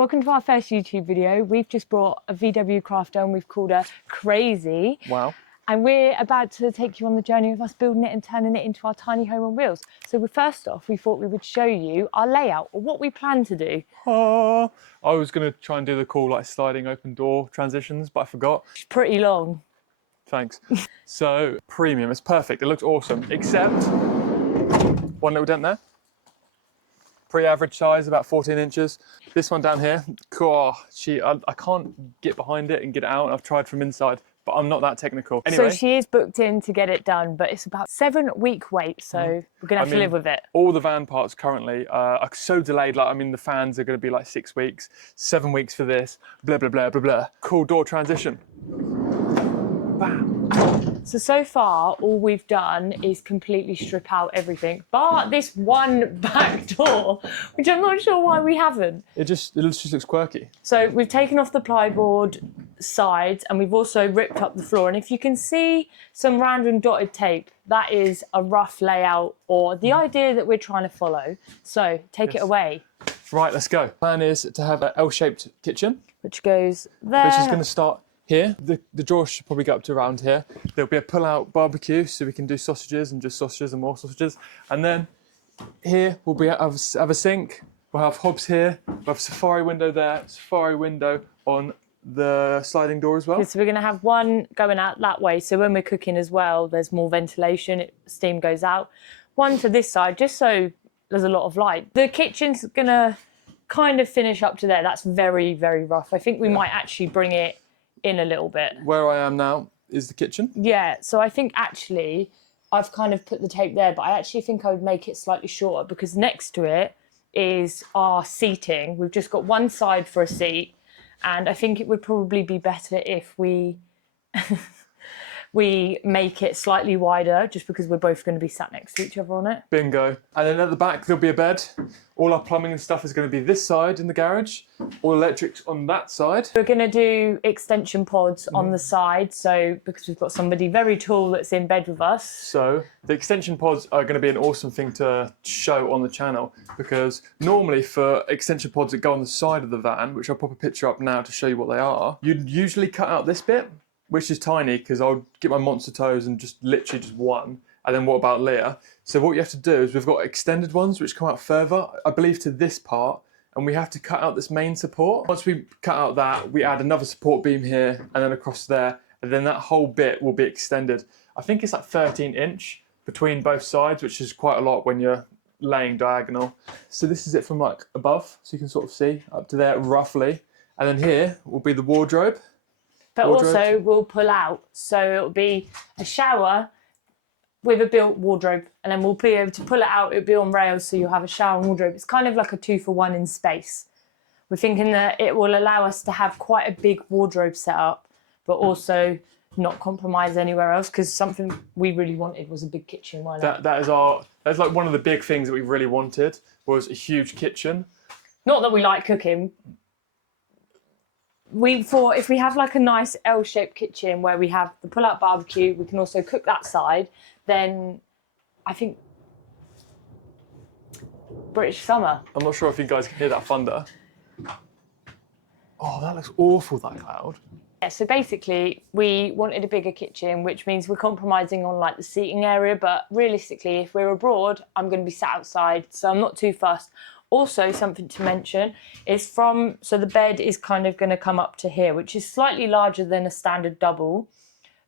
Welcome to our first YouTube video. We've just brought a VW Crafter and we've called her Crazy. Wow. And we're about to take you on the journey of us building it and turning it into our tiny home on wheels. So first off, we thought we would show you our layout or what we plan to do. I was going to try and do the cool like sliding open door transitions, but I forgot. It's pretty long. Thanks. So premium, it's perfect. It looks awesome, except one little dent there. Pre-average size, about 14 inches. This one down here, I can't get behind it and get it out. I've tried from inside, but I'm not that technical. Anyway, so she is booked in to get it done, but it's about 7-week wait, so we're gonna have to live with it. All the van parts currently are so delayed. The fans are gonna be like 6 weeks, 7 weeks for this, blah, blah, blah, blah, blah. Cool door transition. Bam. So far, all we've done is completely strip out everything, but this one back door, which I'm not sure why we haven't. It just looks quirky. So we've taken off the plyboard sides and we've also ripped up the floor. And if you can see some random dotted tape, that is a rough layout or the idea that we're trying to follow. So take it away. Right, let's go. Plan is to have an L-shaped kitchen. Which goes there. Which is going to start here. The drawers should probably go up to around here. There'll be a pull-out barbecue so we can do sausages and just sausages and more sausages. And then here we'll have a sink. We'll have hobs here. We'll have a safari window there. Safari window on the sliding door as well. Yeah, so we're going to have one going out that way. So when we're cooking as well, there's more ventilation. Steam goes out. One to this side, just so there's a lot of light. The kitchen's going to kind of finish up to there. That's very, very rough. I think we might actually bring it in a little bit. Where I am now is the kitchen. Yeah, so I think actually I've kind of put the tape there, but I actually think I would make it slightly shorter because next to it is our seating. We've just got one side for a seat, and I think it would probably be better if we we make it slightly wider just because we're both going to be sat next to each other on it. Bingo. And then at the back there'll be a bed. All our plumbing and stuff is going to be this side in the garage. All electrics on that side. We're going to do extension pods on the side, so because we've got somebody very tall that's in bed with us. So the extension pods are going to be an awesome thing to show on the channel because normally for extension pods that go on the side of the van, which I'll pop a picture up now to show you what they are, you'd usually cut out this bit, which is tiny because I'll get my monster toes and just literally just one. And then what about Leah? So what you have to do is we've got extended ones which come out further, I believe to this part, and we have to cut out this main support. Once we cut out that, we add another support beam here and then across there, and then that whole bit will be extended. I think it's like 13 inch between both sides, which is quite a lot when you're laying diagonal. So this is it from like above, so you can sort of see up to there roughly. And then here will be the wardrobe. But also we'll pull out, so it'll be a shower with a built wardrobe, and then we'll be able to pull it out. It'll be on rails, so you'll have a shower and wardrobe. It's kind of like a 2-for-1 in space. We're thinking that it will allow us to have quite a big wardrobe set up, but also not compromise anywhere else, because something we really wanted was a big kitchen. Why not? That's like one of the big things that we really wanted was a huge kitchen. Not that we like cooking. We thought if we have like a nice L-shaped kitchen where we have the pull-out barbecue, we can also cook that side, then I think British summer. I'm not sure if you guys can hear that thunder. Oh, that looks awful, that cloud. Yeah, so basically we wanted a bigger kitchen, which means we're compromising on like the seating area, but realistically, if we're abroad, I'm going to be sat outside, so I'm not too fussed. Also, something to mention is so the bed is kind of going to come up to here, which is slightly larger than a standard double.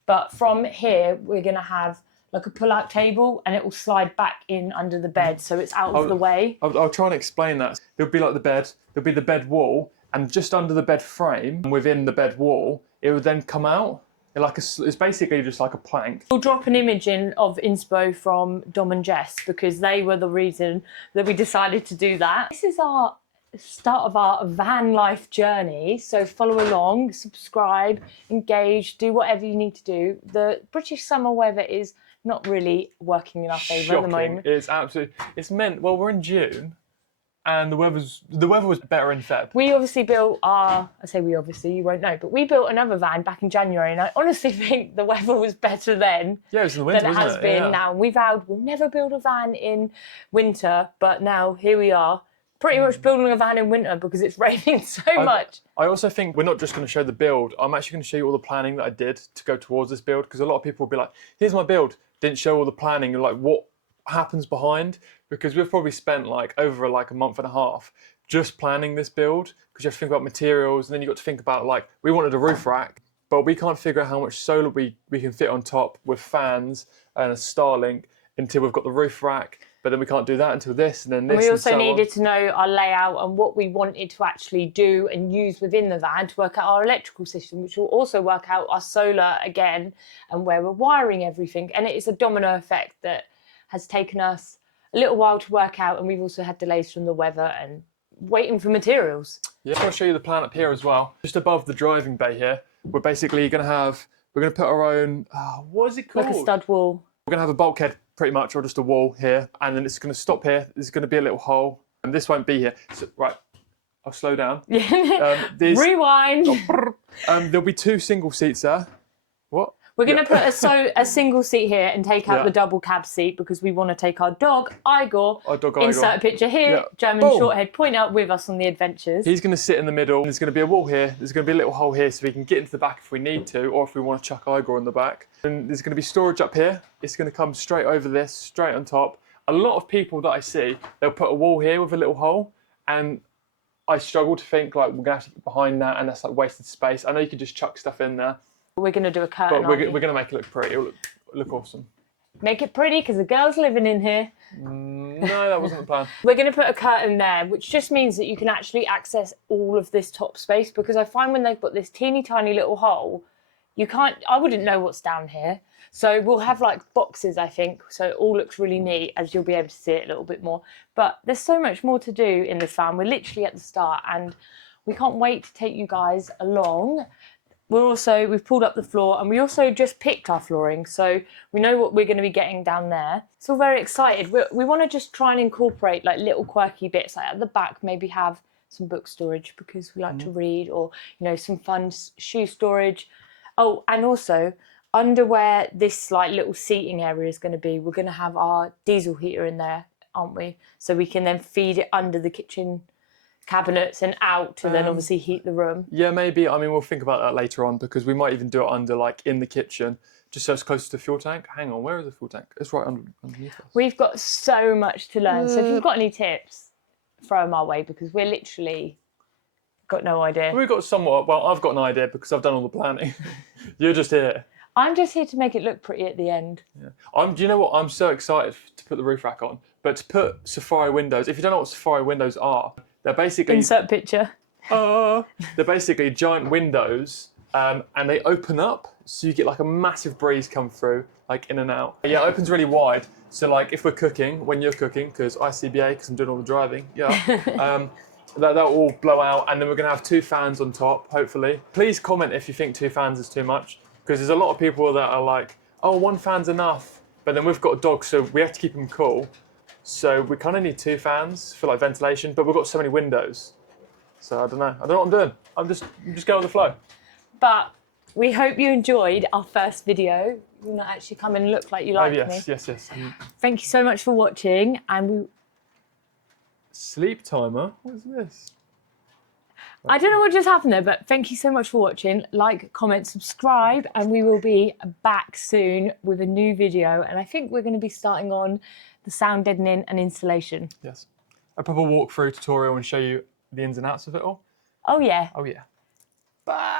But from here, we're going to have like a pull-out table and it will slide back in under the bed, so it's out of the way. I'll try and explain that. There'll be like the bed, there'll be the bed wall, and just under the bed frame, within the bed wall, it would then come out. It's basically just like a plank. We'll drop an image in of inspo from Dom and Jess because they were the reason that we decided to do that. This is our start of our van life journey, so follow along, subscribe, engage, do whatever you need to do. The British summer weather is not really working in our favour at the moment. It's meant, well, we're in June. And the weather was better in Feb. We obviously built I say we obviously, you won't know, but we built another van back in January, and I honestly think the weather was better then it was in the winter, than it has been now. We vowed we'll never build a van in winter, but now here we are. pretty much building a van in winter because it's raining so much. I also think we're not just going to show the build. I'm actually going to show you all the planning that I did to go towards this build, because a lot of people will be like, here's my build, didn't show all the planning, like what happens behind, because we've probably spent like over like a month and a half just planning this build, because you have to think about materials, and then you've got to think about, like, we wanted a roof rack, but we can't figure out how much solar we can fit on top with fans and a Starlink until we've got the roof rack. But then we can't do that until this, and then this. And we also needed to know our layout and what we wanted to actually do and use within the van to work out our electrical system, which will also work out our solar again and where we're wiring everything. And it is a domino effect that has taken us a little while to work out, and we've also had delays from the weather and waiting for materials. Yeah, I'll show you the plan up here as well. Just above the driving bay here, we're basically going to put our own, what is it called? Like a stud wall. We're going to have a bulkhead pretty much, or just a wall here, and then it's going to stop here. There's going to be a little hole, and this won't be here. So, right, I'll slow down. Rewind. There'll be 2 single seats there. What? We're going to put a single seat here and take out the double cab seat because we want to take our dog, Igor, insert a picture here, German Shorthead, point out with us on the adventures. He's going to sit in the middle. There's going to be a wall here. There's going to be a little hole here so we can get into the back if we need to, or if we want to chuck Igor in the back. And there's going to be storage up here. It's going to come straight over this, straight on top. A lot of people that I see, they'll put a wall here with a little hole, and I struggle to think, like, we're going to have to get behind that, and that's like wasted space. I know you could just chuck stuff in there. We're going to do a curtain, but we're going to make it look pretty. It'll look awesome. Make it pretty because the girl's living in here. No, that wasn't the plan. We're going to put a curtain there, which just means that you can actually access all of this top space, because I find when they've got this teeny tiny little hole, I wouldn't know what's down here. So we'll have like boxes, I think, so it all looks really neat, as you'll be able to see it a little bit more. But there's so much more to do in this van. We're literally at the start, and we can't wait to take you guys along. We've pulled up the floor, and we also just picked our flooring, so we know what we're going to be getting down there. So we're very excited. We want to just try and incorporate like little quirky bits, like at the back maybe have some book storage because we like to read, or some fun shoe storage. Oh, and also under where this like little seating area is going to be, we're going to have our diesel heater in there, aren't we? So we can then feed it under the kitchen cabinets and out to then obviously heat the room. Yeah, maybe. I mean, we'll think about that later on, because we might even do it under, like, in the kitchen, just so it's close to the fuel tank. Hang on, where is the fuel tank? It's right underneath us. We've got so much to learn. So if you've got any tips, throw them our way, because we're literally got no idea. We've got somewhat. Well, I've got an idea because I've done all the planning. You're just here. I'm just here to make it look pretty at the end. Yeah. Do you know what? I'm so excited to put the roof rack on, but to put Safari windows. If you don't know what Safari windows are, they're basically... Insert picture. They're basically giant windows, and they open up, so you get like a massive breeze come through, like in and out. Yeah, it opens really wide, so like if we're cooking, when you're cooking, because ICBA, because I'm doing all the driving, that'll all blow out, and then we're going to have 2 fans on top, hopefully. Please comment if you think 2 fans is too much, because there's a lot of people that are like, oh, 1 fan's enough, but then we've got a dog, so we have to keep him cool. So we kind of need 2 fans for like ventilation, but we've got so many windows. So I don't know what I'm doing. I'm just going with the flow. But we hope you enjoyed our first video. You not actually come and look like you like me. Yes. Thank you so much for watching, and sleep timer. What is this? I don't know what just happened there, but thank you so much for watching. Like, comment, subscribe, and we will be back soon with a new video. And I think we're going to be starting on the sound deadening and installation. Yes. A proper walkthrough tutorial and show you the ins and outs of it all. Oh yeah. Bye.